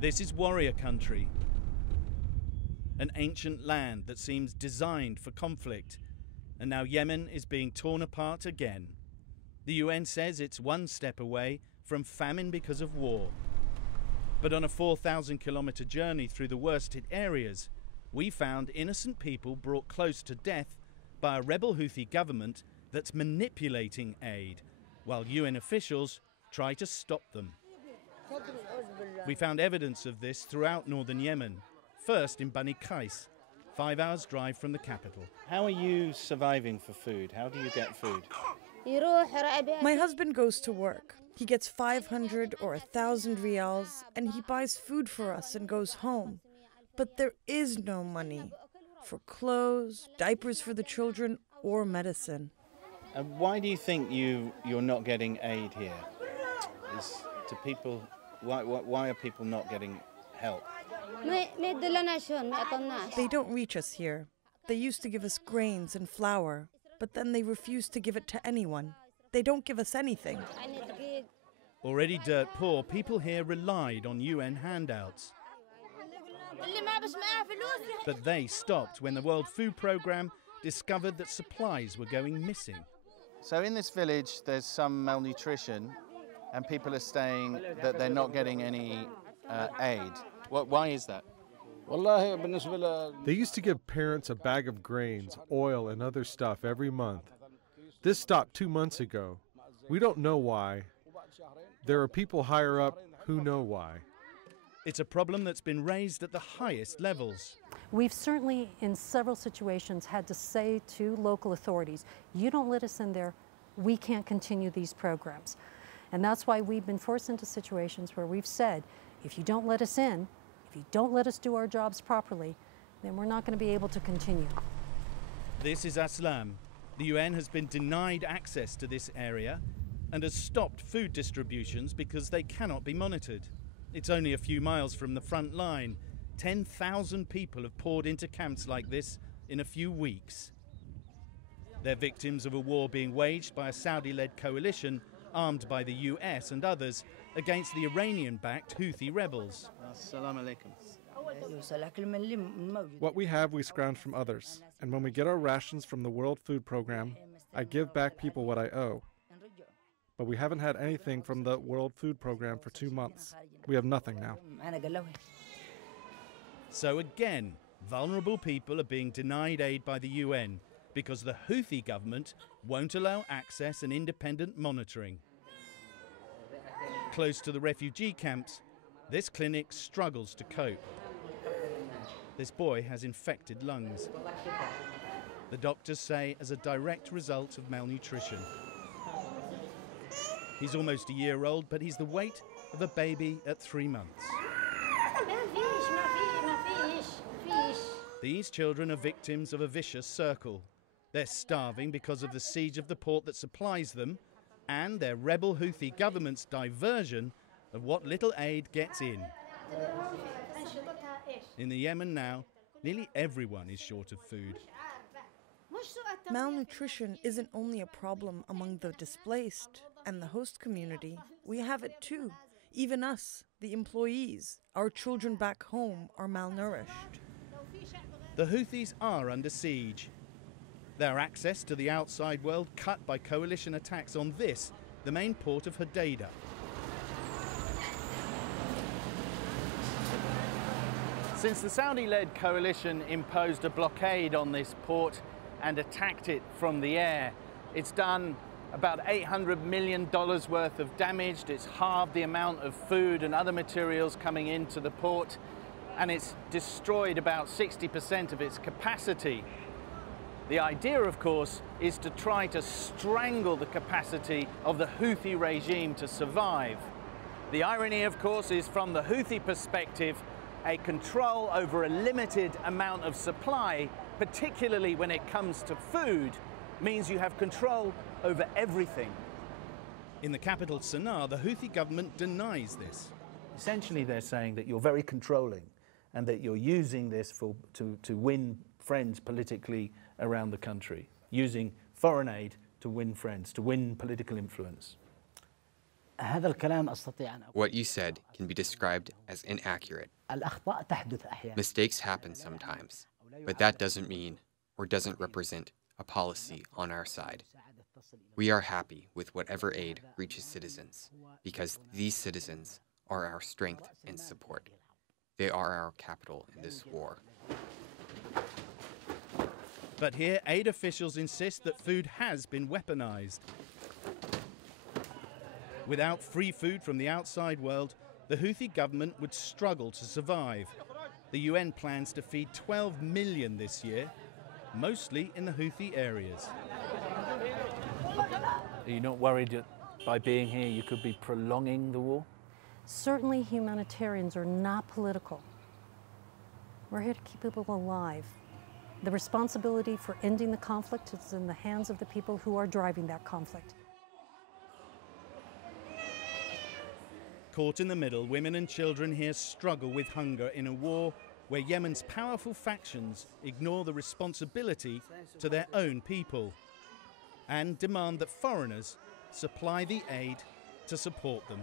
This is warrior country, an ancient land that seems designed for conflict, and now Yemen is being torn apart again. The UN says it's one step away from famine because of war. But on a 4,000-kilometre journey through the worst-hit areas, we found innocent people brought close to death by a rebel Houthi government that's manipulating aid, while UN officials try to stop them. We found evidence of this throughout northern Yemen, first in Bani Qais, 5 hours' drive from the capital. How are you surviving for food? How do you get food? My husband goes to work. He gets 500 or 1,000 riyals, and he buys food for us and goes home. But there is no money for clothes, diapers for the children, or medicine. Why do you think you're not getting aid here? Why are people not getting help? They don't reach us here. They used to give us grains and flour, but then they refuse to give it to anyone. They don't give us anything. Already dirt poor, people here relied on UN handouts. But they stopped when the World Food Programme discovered that supplies were going missing. So in this village there's some malnutrition and people are saying that they're not getting any aid. Why is that? They used to give parents a bag of grains, oil, and other stuff every month. This stopped 2 months ago. We don't know why. There are people higher up who know why. It's a problem that's been raised at the highest levels. We've certainly, in several situations, had to say to local authorities, you don't let us in there, we can't continue these programs. And that's why we've been forced into situations where we've said, if you don't let us in, if you don't let us do our jobs properly, then we're not going to be able to continue. This is Aslam. The UN has been denied access to this area and has stopped food distributions because they cannot be monitored. It's only a few miles from the front line. 10,000 people have poured into camps like this in a few weeks. They're victims of a war being waged by a Saudi-led coalition armed by the US and others against the Iranian-backed Houthi rebels. Assalamu alaikum. What we have, we scrounge from others. And when we get our rations from the World Food Programme, I give back people what I owe. But we haven't had anything from the World Food Programme for 2 months. We have nothing now. So again, vulnerable people are being denied aid by the UN because the Houthi government won't allow access and independent monitoring. Close to the refugee camps, this clinic struggles to cope. This boy has infected lungs. The doctors say as a direct result of malnutrition. He's almost a year old, but he's the weight of a baby at 3 months. These children are victims of a vicious circle. They're starving because of the siege of the port that supplies them and their rebel Houthi government's diversion of what little aid gets in. In the Yemen now, nearly everyone is short of food. Malnutrition isn't only a problem among the displaced and the host community. We have it too. Even us, the employees, our children back home are malnourished. The Houthis are under siege. Their access to the outside world cut by coalition attacks on this, the main port of Hodeidah. Since the Saudi-led coalition imposed a blockade on this port and attacked it from the air, it's done about $800 million worth of damage. It's halved the amount of food and other materials coming into the port, and it's destroyed about 60% of its capacity. The idea, of course, is to try to strangle the capacity of the Houthi regime to survive. The irony, of course, is from the Houthi perspective, a control over a limited amount of supply, particularly when it comes to food, means you have control over everything. In the capital, Sana'a, the Houthi government denies this. Essentially, they're saying that you're very controlling and that you're using this to win friends politically around the country, using foreign aid to win friends, to win political influence. What you said can be described as inaccurate. Mistakes happen sometimes, but that doesn't mean or doesn't represent a policy on our side. We are happy with whatever aid reaches citizens, because these citizens are our strength and support. They are our capital in this war. But here, aid officials insist that food has been weaponized. Without free food from the outside world, the Houthi government would struggle to survive. The UN plans to feed 12 million this year, mostly in the Houthi areas. Are you not worried that by being here you could be prolonging the war? Certainly humanitarians are not political. We're here to keep people alive. The responsibility for ending the conflict is in the hands of the people who are driving that conflict. Caught in the middle, women and children here struggle with hunger in a war where Yemen's powerful factions ignore the responsibility to their own people and demand that foreigners supply the aid to support them.